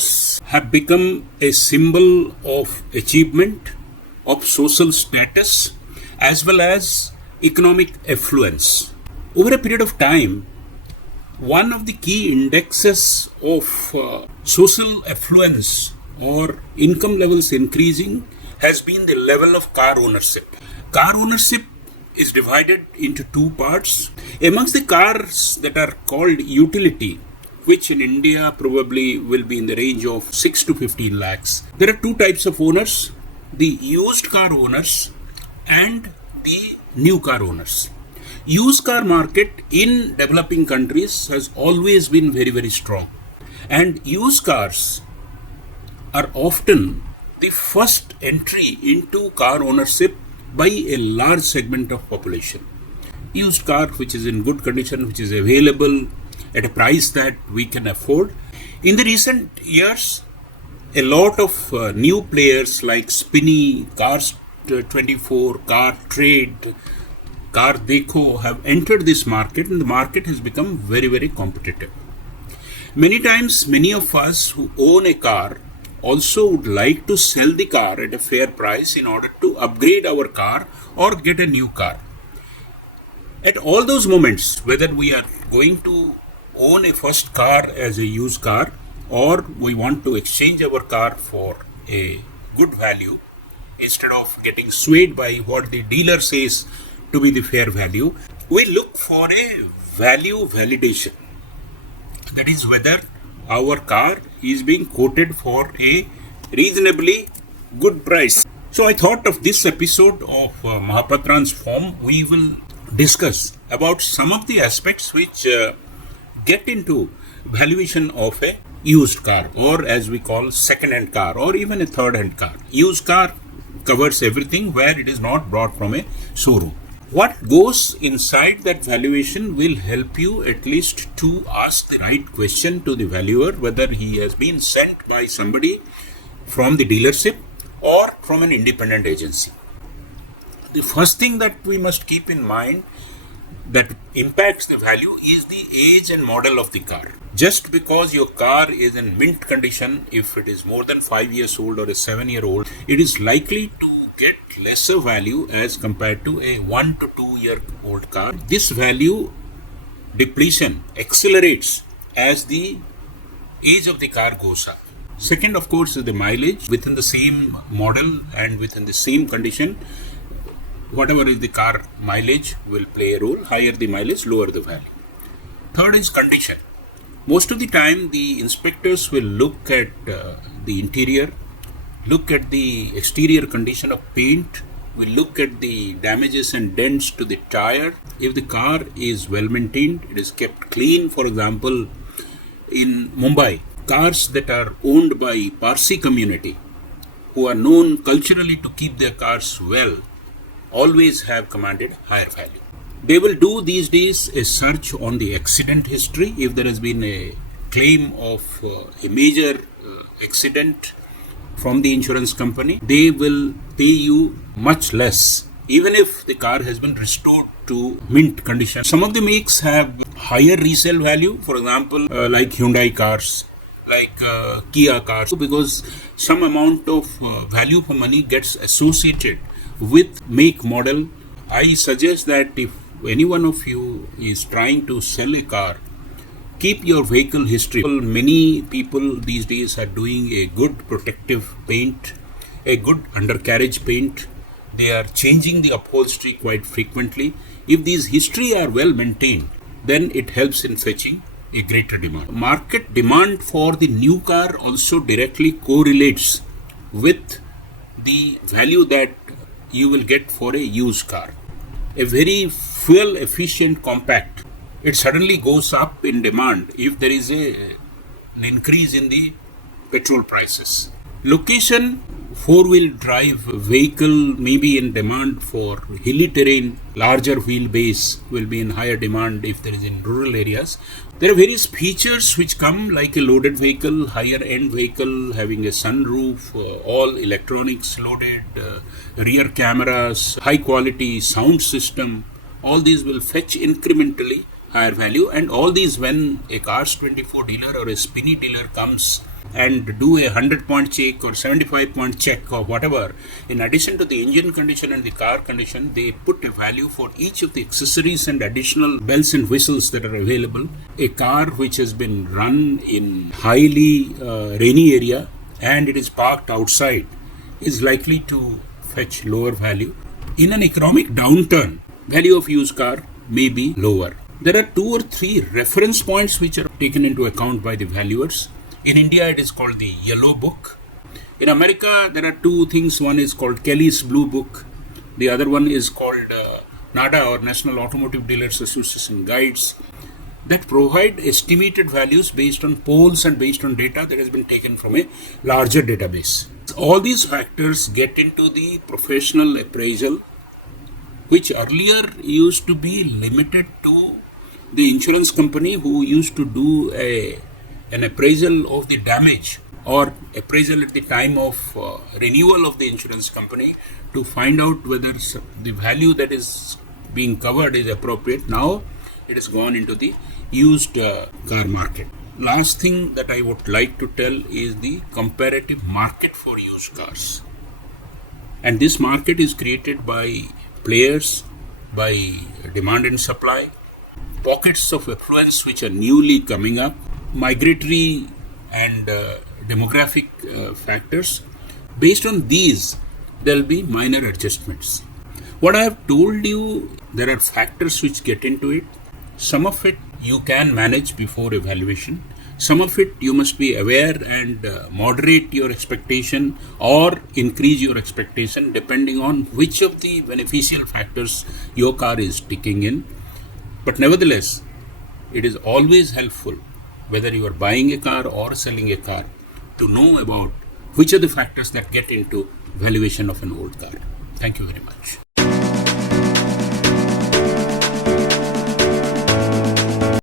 Cars have become a symbol of achievement, of social status, as well as economic affluence. Over a period of time, one of the key indexes of social affluence or income levels increasing has been the level of car ownership. Car ownership is divided into two parts. Amongst the cars that are called utility, which in India probably will be in the range of 6 to 15 lakhs, there are two types of owners: the used car owners and the new car owners. Used car market in developing countries has always been very, very strong. And used cars are often the first entry into car ownership by a large segment of population. Used car which is in good condition, which is available at a price that we can afford. In the recent years, a lot of new players like Spinny, Cars 24, Car Trade, Car Dekho have entered this market, and the market has become very, very competitive. Many times, many of us who own a car also would like to sell the car at a fair price in order to upgrade our car or get a new car. At all those moments, whether we are going to own a first car as a used car or we want to exchange our car for a good value, instead of getting swayed by what the dealer says to be the fair value, we look for a value validation. That is whether our car is being quoted for a reasonably good price. So I thought of this episode of Mahapatran's Form, we will discuss about some of the aspects which get into valuation of a used car, or as we call second-hand car, or even a third-hand car. Used car covers everything where it is not brought from a showroom. What goes inside that valuation will help you at least to ask the right question to the valuer, whether he has been sent by somebody from the dealership or from an independent agency. The first thing that we must keep in mind that impacts the value is the age and model of the car. Just because your car is in mint condition, if it is more than 5 years old or a 7-year-old, it is likely to get lesser value as compared to a 1 to 2 year old car. This value depletion accelerates as the age of the car goes up. Second, of course, is the mileage. Within the same model and within the same condition, whatever is the car mileage will play a role. Higher the mileage, lower the value. Third is condition. Most of the time, the inspectors will look at the interior, look at the exterior condition of paint, will look at the damages and dents to the tire. If the car is well maintained, it is kept clean. For example, in Mumbai, cars that are owned by Parsi community, who are known culturally to keep their cars well, always have commanded higher value. They will do these days a search on the accident history. If there has been a claim of a major accident from the insurance company, they will pay you much less, even if the car has been restored to mint condition. Some of the makes have higher resale value, for example, like Hyundai cars, like Kia cars, because some amount of value for money gets associated with make model. I suggest that if any one of you is trying to sell a car, keep your vehicle history. Many people these days are doing a good protective paint, a good undercarriage paint. They are changing the upholstery quite frequently. If these history are well maintained, then it helps in fetching a greater demand. Market demand for the new car also directly correlates with the value that you will get for a used car. A very fuel efficient compact, it suddenly goes up in demand if there is an increase in the petrol prices. Location, four-wheel drive vehicle may be in demand for hilly terrain. Larger wheelbase will be in higher demand if there is in rural areas. There are various features which come like a loaded vehicle, higher end vehicle having a sunroof, all electronics loaded, rear cameras, high quality sound system. All these will fetch incrementally higher value. And all these, when a Cars 24 dealer or a Spinny dealer comes and do a 100-point check or 75-point check or whatever, in addition to the engine condition and the car condition, they put a value for each of the accessories and additional bells and whistles that are available. A car which has been run in highly rainy area and it is parked outside is likely to fetch lower value. In an economic downturn, value of used car may be lower. There are 2 or 3 reference points which are taken into account by the valuers. In India, it is called the Yellow Book. In America, there are 2 things. One is called Kelly's Blue Book. The other one is called NADA, or National Automotive Dealers Association Guides, that provide estimated values based on polls and based on data that has been taken from a larger database. All these factors get into the professional appraisal, which earlier used to be limited to the insurance company, who used to do an appraisal of the damage or appraisal at the time of renewal of the insurance company to find out whether the value that is being covered is appropriate. Now it has gone into the used car market. Last thing that I would like to tell is the comparative market for used cars. And this market is created by players, by demand and supply, pockets of affluence which are newly coming up, migratory and demographic factors. Based on these, there will be minor adjustments. What I have told you, there are factors which get into it. Some of it you can manage before evaluation. Some of it you must be aware and moderate your expectation or increase your expectation depending on which of the beneficial factors your car is ticking in. But nevertheless, it is always helpful, whether you are buying a car or selling a car, to know about which are the factors that get into valuation of an old car. Thank you very much.